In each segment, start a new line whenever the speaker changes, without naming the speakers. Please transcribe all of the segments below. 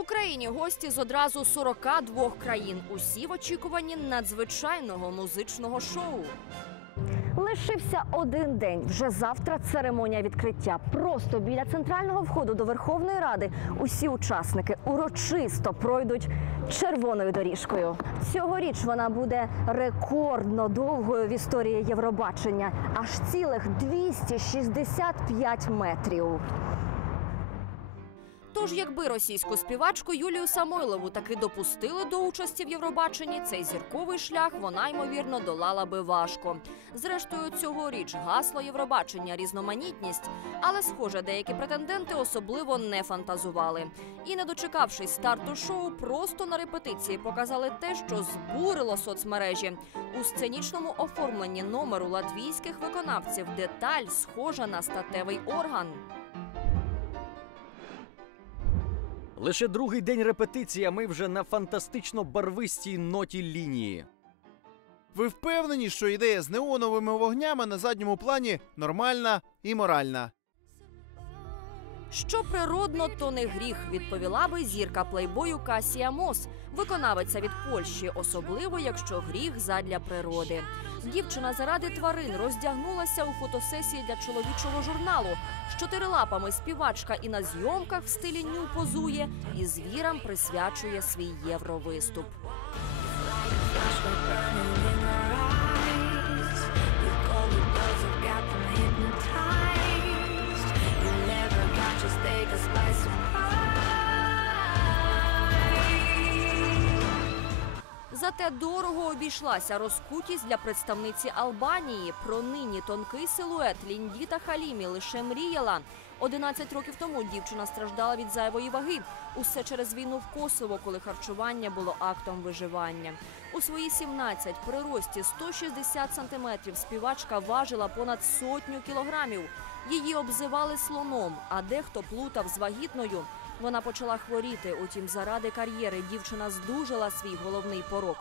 Україні гості з одразу 42 країн. Усі в очікуванні надзвичайного музичного шоу.
Лишився один день. Вже завтра церемонія відкриття. Просто біля центрального входу до Верховної Ради усі учасники урочисто пройдуть червоною доріжкою. Цьогоріч вона буде рекордно довгою в історії Євробачення, аж цілих 265 метрів.
Тож, якби російську співачку Юлію Самойлову таки допустили до участі в Євробаченні, цей зірковий шлях вона ймовірно долала би важко. Зрештою, цьогоріч гасло Євробачення різноманітність, але схоже, деякі претенденти особливо не фантазували. І, не дочекавшись старту шоу, просто на репетиції показали те, що збурило соцмережі. У сценічному оформленні номеру латвійських виконавців деталь схожа на статевий орган.
Лише другий день репетиції, а ми вже на фантастично барвистій ноті лінії.
Ви впевнені, що ідея з неоновими вогнями на задньому плані нормальна і моральна?
Що природно, то не гріх, відповіла би зірка плейбою Касія Мос, виконавиця від Польщі, особливо якщо гріх задля природи. Дівчина заради тварин роздягнулася у фотосесії для чоловічого журналу. З чотирилапами співачка і на зйомках в стилі ню позує, і звірам присвячує свій євровиступ. Зате дорого обійшлася розкутість для представниці Албанії. Про нині тонкий силует Ліндіта Халімі лише мріяла. 11 років тому дівчина страждала від зайвої ваги. Усе через війну в Косово, коли харчування було актом виживання. У свої 17 при рості 160 сантиметрів співачка важила понад сотню кілограмів. Її обзивали слоном, а дехто плутав з вагітною. Вона почала хворіти. Утім, заради кар'єри дівчина здужала свій головний порок.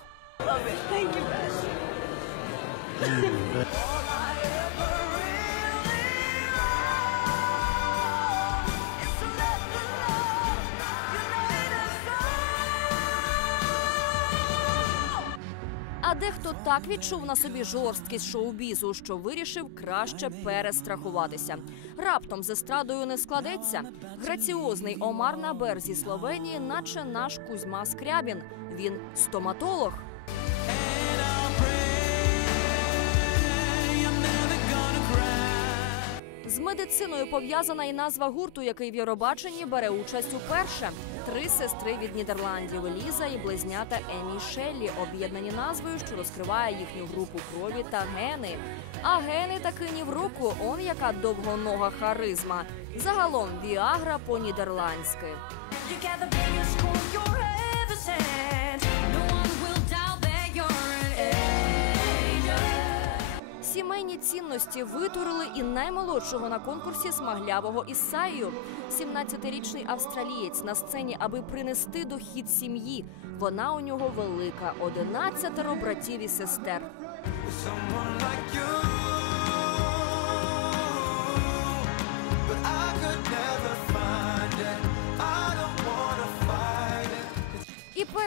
Дехто так відчув на собі жорсткість шоу-бізу, що вирішив краще перестрахуватися. Раптом з естрадою не складеться. Граціозний Омар Набер зі Словенії, наче наш Кузьма Скрябін. Він стоматолог. Медициною пов'язана і назва гурту, який в Євробаченні бере участь уперше. Три сестри від Нідерландів Еліза і близнята Емі Шеллі, об'єднані назвою, що розкриває їхню групу крові та гени. А гени таки ні в руку, он яка довгонога харизма. Загалом Віагра по-нідерландськи. Сімейні цінності витурили і наймолодшого на конкурсі смаглявого Ісаю. 17-річний австралієць на сцені, аби принести дохід сім'ї. Вона у нього велика 11 братів і сестер.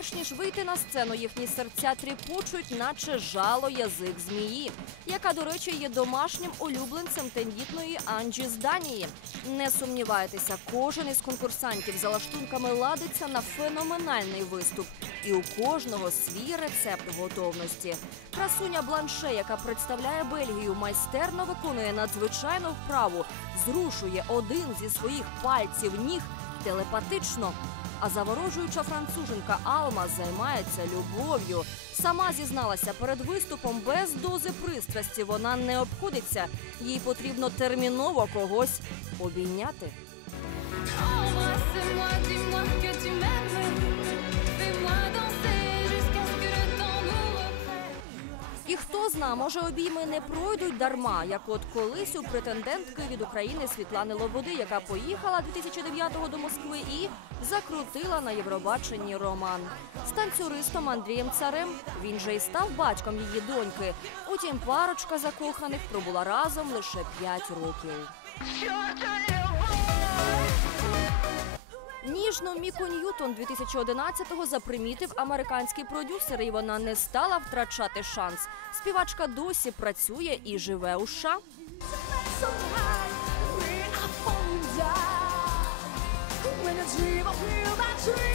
Перш ніж вийти на сцену, їхні серця тріпочуть, наче жало язик змії, яка, до речі, є домашнім улюбленцем тендітної Анджі з Данії. Не сумнівайтеся, кожен із конкурсантів за лаштунками ладиться на феноменальний виступ, і у кожного свій рецепт готовності. Красуня Бланше, яка представляє Бельгію, майстерно виконує надзвичайну вправу, зрушує один зі своїх пальців ніг телепатично. А заворожуюча француженка Алма займається любов'ю. Сама зізналася перед виступом без дози пристрасті. Вона не обходиться. Їй потрібно терміново когось обійняти. І хто зна, може обійми не пройдуть дарма, як от колись у претендентки від України Світлани Лободи, яка поїхала 2009-го до Москви і закрутила на Євробаченні роман з танцюристом Андрієм Царем. Він же й став батьком її доньки. Утім, парочка закоханих пробула разом лише 5 років. Ніжну Міку Ньютон 2011-го запримітив американський продюсер, і вона не стала втрачати шанс. Співачка досі працює і живе у США. When I dream, I feel my dream.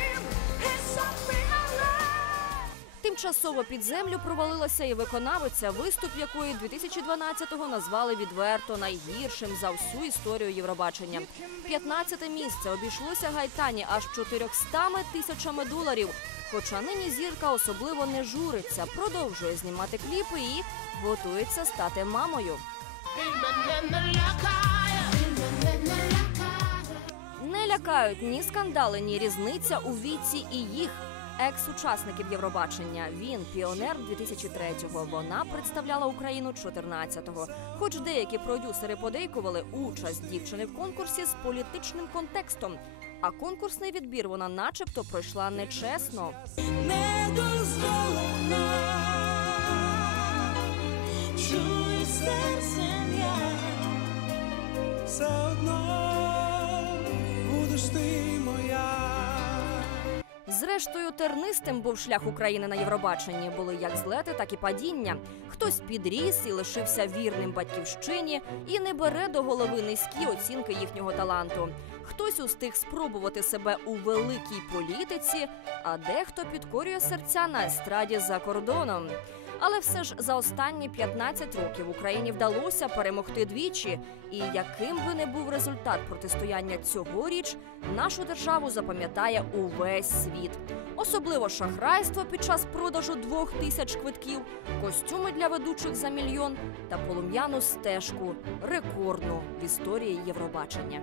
Тимчасово під землю провалилася і виконавиця, виступ якої 2012-го назвали відверто найгіршим за всю історію Євробачення. 15 місце обійшлося гайтані аж 400 тисячами доларів. Хоча нині зірка особливо не журиться, продовжує знімати кліпи і готується стати мамою. Не лякають ні скандали, ні різниця у віці і їх. Екс-учасників Євробачення. Він піонер 2003-го. Вона представляла Україну 14-го. Хоч деякі продюсери подейкували участь дівчини в конкурсі з політичним контекстом. А конкурсний відбір вона, начебто, пройшла нечесно. Не. Чує серцем я. Все одно будеш ти моя. Зрештою, тернистим був шлях України на Євробаченні. Були як злети, так і падіння. Хтось підріс і лишився вірним батьківщині і не бере до голови низькі оцінки їхнього таланту. Хтось устиг спробувати себе у великій політиці, а дехто підкорює серця на естраді за кордоном. Але все ж за останні 15 років Україні вдалося перемогти двічі. І яким би не був результат протистояння цьогоріч, нашу державу запам'ятає увесь світ. Особливо шахрайство під час продажу двох тисяч квитків, костюми для ведучих за мільйон та полум'яну стежку рекордну в історії Євробачення.